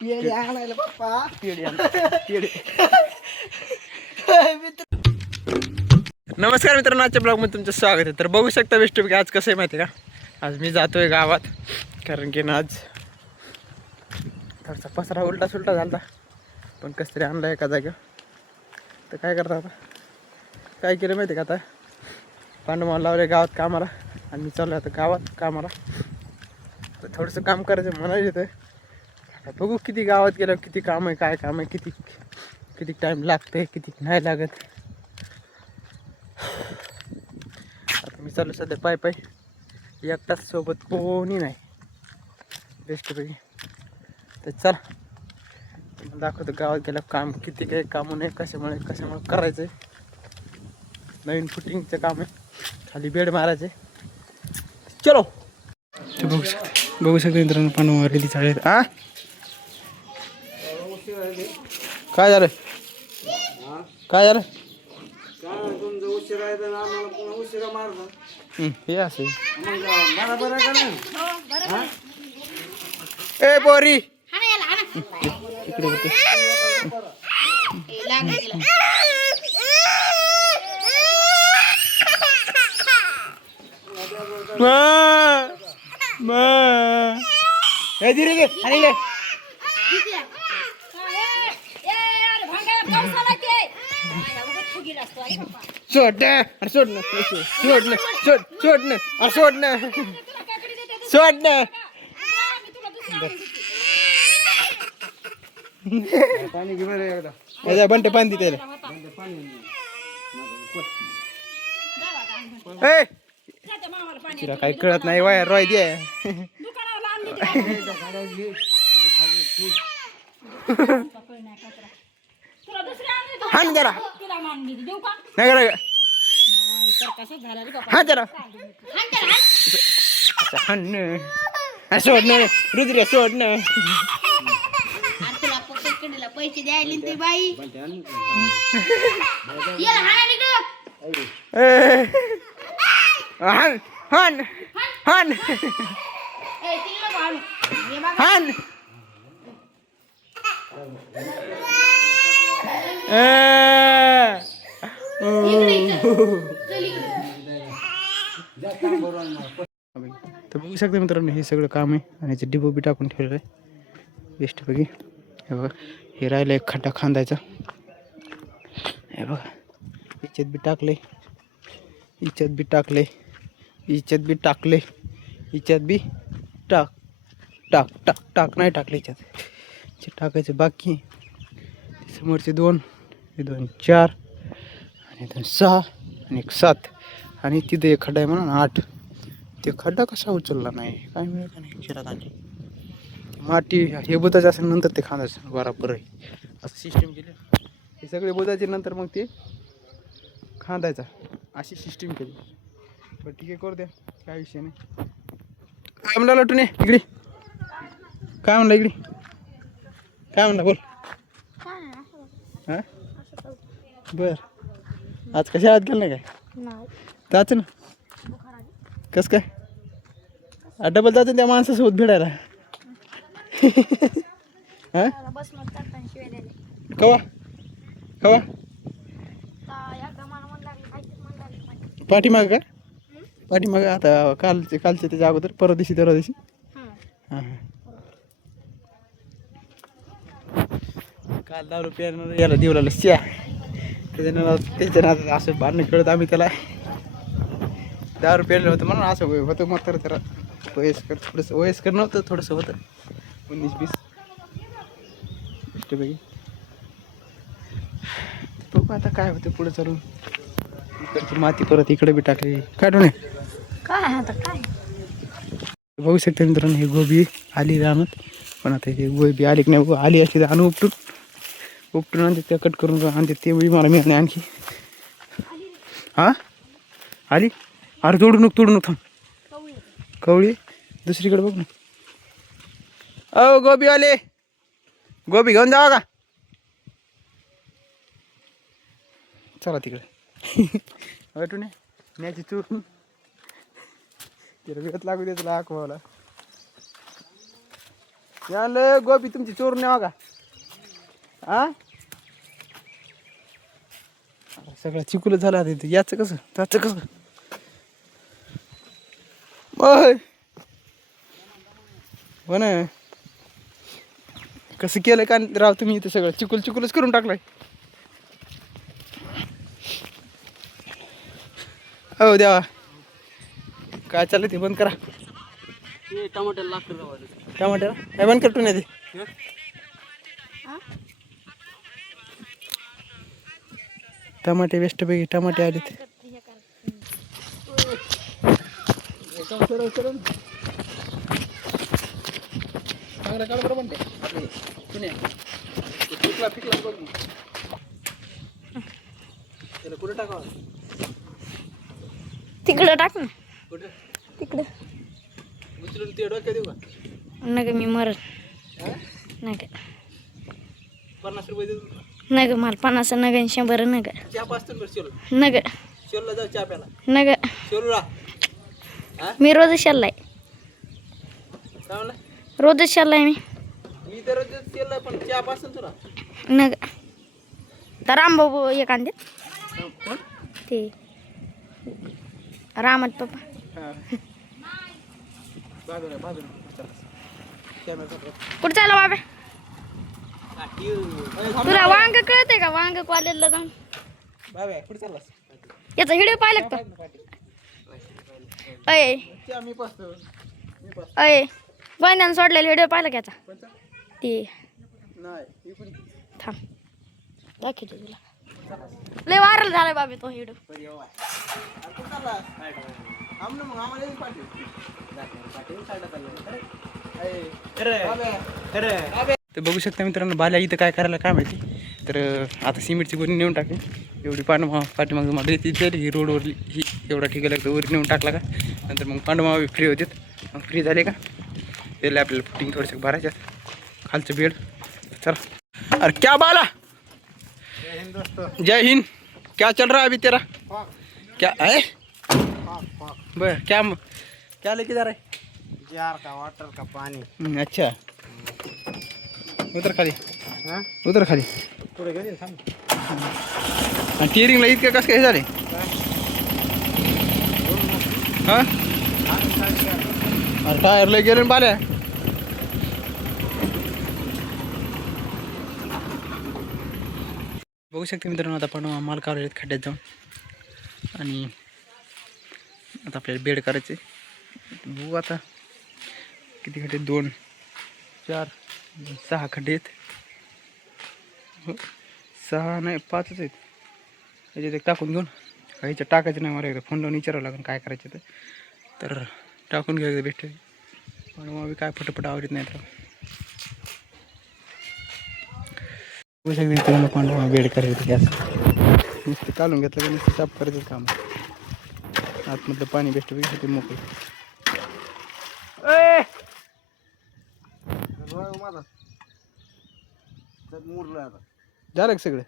पेढे आणायला पप्पा पेढे नमस्कार मित्रांनो, आजच्या ब्लॉगमध्ये तुमचं स्वागत आहे. तर बघू शकता बेस्ट आज कसं आहे माहिती आहे का, आज मी जातोय गावात. कारण की ना आज थोडासा पसरा उलटा सुलटा झाला, पण कसं तरी आणला एका जागेवर. तर काय करता आता, काय केलं माहिती आहे का, आता पांडुमाला लावले गावात कामाला आणि मी चाललो आता गावात कामाला. तर थोडंसं काम करायचं म्हणायचं येतं. आता बघू किती गावात गेलं, किती काम आहे, काय काम आहे, किती किती टाईम लागते, किती नाही लागत. आता मी चालू सध्या पाय पाय, एकटाच, सोबत कोणी नाही बेस्टपैकी. तर चल दाखवतो गावात गेलं काम किती काही कामं नाही, कशामुळे करायचं आहे. नवीन फुटिंगचं काम आहे, खाली बेड मारायचे. चलो ते बघू शकते मित्रांनो, पांडू रेडी चालेल. हा काय झालं, काय झालं, हे असे ए बोरी इकडे होते. बंटे पाणी त्याला तिला काही कळत नाही. वायर रॉय दे हान जरा नाही हा जरा सोडणं रुद्र सोडणं. पैसे द्यायला ते बाई हान हान हान हान तर बघू शकता मित्रांनो, हे सगळं काम आहे आणि याचे डिबो बी टाकून ठेवलेलं आहे बेस्टपैकी. हे बघा, हे राहिलं एक खड्डा खांदायचा. हे बघा, इच्छेत बी टाकले, इच्छेत बी टाकले, इच्छेत बी टाकले, इच्छेत बी टाक टाक टाक टाक नाही टाकले, इच्छेत टाकायचे बाकी. समोरचे दोन, हे दोन 4 आणि 2 6 आणि 1 7 आणि तिथे एक खड्डा आहे म्हणून 8. ते खड्डा कसा उचलला नाही काय मिळत का नाही शिरात. आणि माती हे बुदाचं असेल, नंतर ते खांदायचं बरोबर आहे. असं सिस्टीम केली, हे सगळे बुदाचे नंतर मग ते खांदायचा, अशी सिस्टीम केली. बरं ठीक आहे, करू द्या, काय विषय नाही. काय म्हणला लटून इकडे, काय म्हणला इकडे, काय म्हणला बोल. हां बर, आज कशा आत गेलं नाही काय जायचं ना, कसं काय डबल जायचं त्या माणसासोबत भिडायला. हां कवा कवा पाठीमागं का, पाठीमागं आता कालचे त्याच्या अगोदर परवा दिवशी हां हां. काल दारू प्यायला याला देवला शिया, त्याच्या नादात असं भांडणं खेळत आम्ही त्याला. दारू प्यायलं होतं म्हणून असं होतं. मग तर त्याला थोडंसं वयस्कर नव्हतं, थोडंसं होतं 19-20 गोष्टीपैकी. बघू आता काय होतं पुढे चालून. इकडची माती परत इकडे बी टाकली, काढून आहे काय आता काय. बघू शकता मित्रांनो, हे गोबी आली रानात, पण आता हे गोबी आली की नाही, आली असली तर आणू उपटून आणते, त्या कट करून आणते, ते बी मला मिळत नाही आणखी. हां आली, अरे तोडू नको थांब. कवळी दुसरीकडे बघ ना. गोबी आले, गोबी घेऊन जावा का, चला तिकडे. वाटून न्यायची चूर तिला विकत लागू दे तुला आखवाला यालं गोबी तुमची चोरून नेवा का हा सगळं चिकुल झालं आता इथं याचं कसं त्याचं कसं हो ना कसं केलं का राव तुम्ही इथं सगळं चिकुलच करून टाकलाय हो देवा काय चाललं ते बंद करा टमाटर लागतं टमाटर काय बंद करतो नाही ते टमाटे वेस्ट पैकी टमाटे आले ते चांगलं काढ बरं म्हणते पिकला बघ त्याला कुठं टाकावं तिकडं टाक ना कुठं तिकडं उचलून ते डोक्यात देऊ का नग मी मरत हा? नग 50 रुपये देऊ नग मला 50 नग 100 नग चहा पाचतून बरं शेलो नग शेलला जाऊ चहा प्याला नग शेलूला मी रोज शाल्लाय काय म्हणला रोजच शाल्लाय मी तर शेलला पण चहा पाचून तुला नग तर रामबाबू एक आणते कोण ते रामत पप्पा हां बाजूला कॅमेरा कुठं चालला बाबा तुला वांग कळतंय का वांग कॉलेजला जाऊन बाबा कुठे चाललास याचा व्हिडिओ पाहिला का अय मी पाचतो अय बहिण्यानं सोडलेला व्हिडिओ पाहिला का याचा ते नाही पण थांब दाखवतो तुला लय वायरल झालाय बाबा तो व्हिडिओ तर बघू शकता मित्रांनो बाल्या इथं काय करायला काय माहिती तर आता सिमेंटची गोणी नेऊन टाकली एवढी पाठीमागं मला ती झाली ही रोडवरली ही एवढा ठिकाण लागतं वर नेऊन टाकला का नंतर मग पांडुमावी फ्री होतात मग फ्री झाले का त्याला आपल्याला फुटिंग थोडंसं भरायच्यात खालचं बेड चला अरे क्या बाला जय हिंद क्या चल रहा है अभी तेरा क्या है क्या लेके जा रहा है जार का वाटर का पानी अच्छा उतर खाली पुढे गेले थांब आणि टिअरिंगला इतकं कसं काय झाले हां अरे टायर लय गेले बाल्या बघू शकते मित्रांनो आता आपण माल काढले खड्ड्यात जाऊन आणि आता आपल्याला बेड करायचे बघू आता किती खड्डे 2 4 6 खड्डे आहेत 6 नाही 5च आहेत त्याच्यात एक टाकून घेऊन काहीच्या टाकायचं नाही मला एकदा फोन लावून विचारावं लागेल काय करायचं तर टाकून घ्यायचं बेस्ट पण मग काय फटाफट आवडत नाही तर मित्रांनो पण बेड करायचं गॅस नुसतं काढून घेतलं का नुसतं साफ करायचं काम आतमधलं पाणी बेस्ट पैकी मोकळं माझा मुरलं आता झालं का सगळं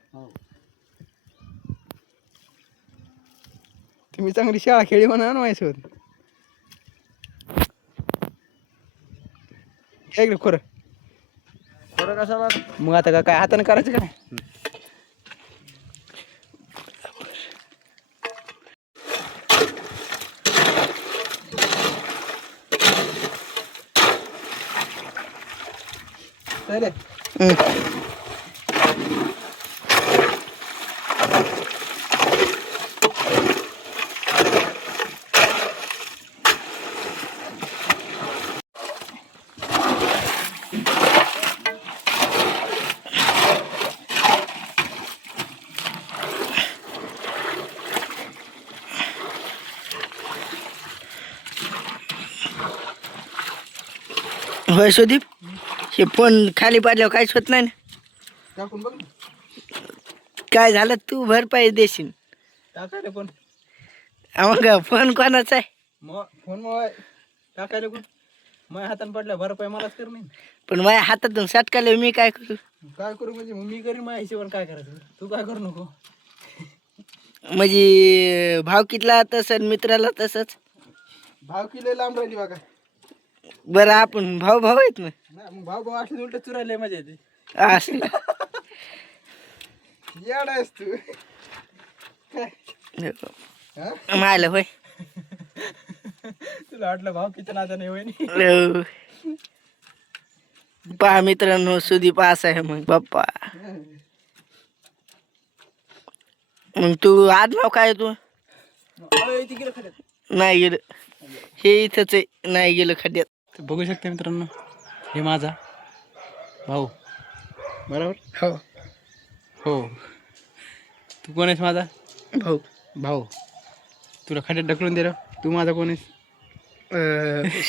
तुम्ही चांगली शाळा खेळी म्हणा ना माझ्यासोबत काय इकडे खरं खरं कशाला मग आता काय हाताने करायचं काय होय सुदीप हे फोन खाली पाडल्यावर काहीच होत नाही ना टाकून बघ काय झालं तू भरपाई देशील टाकायला पण मग फोन कोणाचा आहे मग फोन मग टाकायला पण माझ्या हाताने पडल्या भरपाई मलाच कर नाही पण माझ्या हातातून सटकाले मी काय करू काय करू म्हणजे मग मी करीन माझ्या हिशोबाने काय करायचं तू काय करू नको म्हणजे भावकीतला तसं मित्राला तसंच भाव किलो लांब राहिली बघा. बरं आपण भाऊ भाऊ आहेत ना. नाही मग भाव भाव असले उलट चुरायला मजा येते. असं येडा आहेस तू. मायला होय. तुला वाटलं भाव किती नाचा नाही होय. पहा मित्रांनो सुदीप असा आहे मग बाप्पा. मग तू आडनाव काय आहे तू? नाही गेलं हे इथंच आहे. नाही गेलं खड्ड्यात. बघू शकता मित्रांनो हे माझा भाऊ बरोबर. हो हो तू कोण आहेस माझा भाऊ. भाऊ. तुला खड्ड्यात ढकलून दे रे. तू माझा कोण आहेस?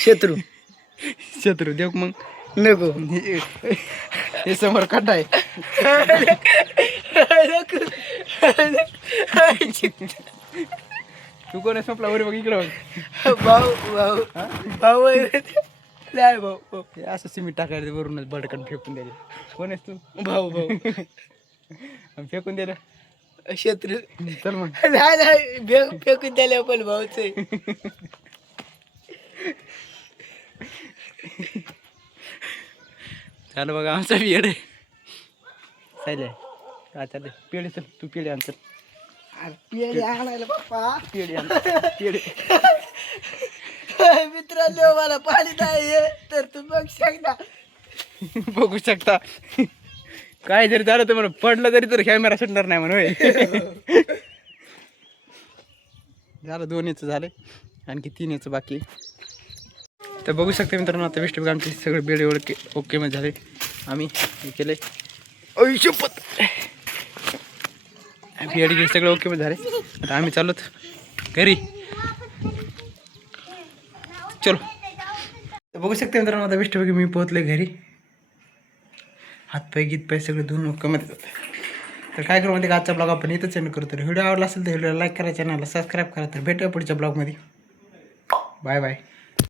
शत्रू. शत्रू देव मग. नको. हे समोर खड्डा आहे. तू कोण आहेस संपला वर बघ इकडं बघ. भाऊ भाऊ भाऊ नाही भाऊ. हे असं सिमेंट टाकायचं वरूनच बडकन फेकून द्यायचे. कोण आहेस तू? भाऊ भाऊ. आणि फेकून दे रे. शत्रू. चल मग. नाही फेकून द्यायला पण भाऊच आहे. चालू बघा आमचा बियड आहे. चालेल काय चालेल पेढे चल तू पेढे आण चल. पेढे आणायला बाप्पा. पेढे आण पेढे. मित्रांनो मला पाणी नाही तर तू बघ शकता. बघू शकता. काय जरी झालं तर म्हणून पडलं तरी तर कॅमेरा सुटणार नाही म्हणून. झालं 2 याचं झालं आणखी 3 याचं बाकी आहे. तर बघू शकता मित्रांनो आता वेस्ट आमचे सगळे बेड ओके मध्ये झाले. आम्ही हे केले शपथ बेड सगळं ओके मध्ये झाले. आता आम्ही चाललोत घरी. चलो. तर बघू शकता मित्रांनो आता वेस्ट मी पोहोचले घरी. हातपाय गीतपाय सगळे धुवून ओके मध्ये जातात. तर काय करू म्हणते का आजचा ब्लॉग आपण इथंच सेंड करतो. व्हिडिओ आवडला असेल तर व्हिडिओला लाईक करा, चॅनलला सबस्क्राईब करा. तर भेटूया पुढच्या ब्लॉगमध्ये. Bye bye.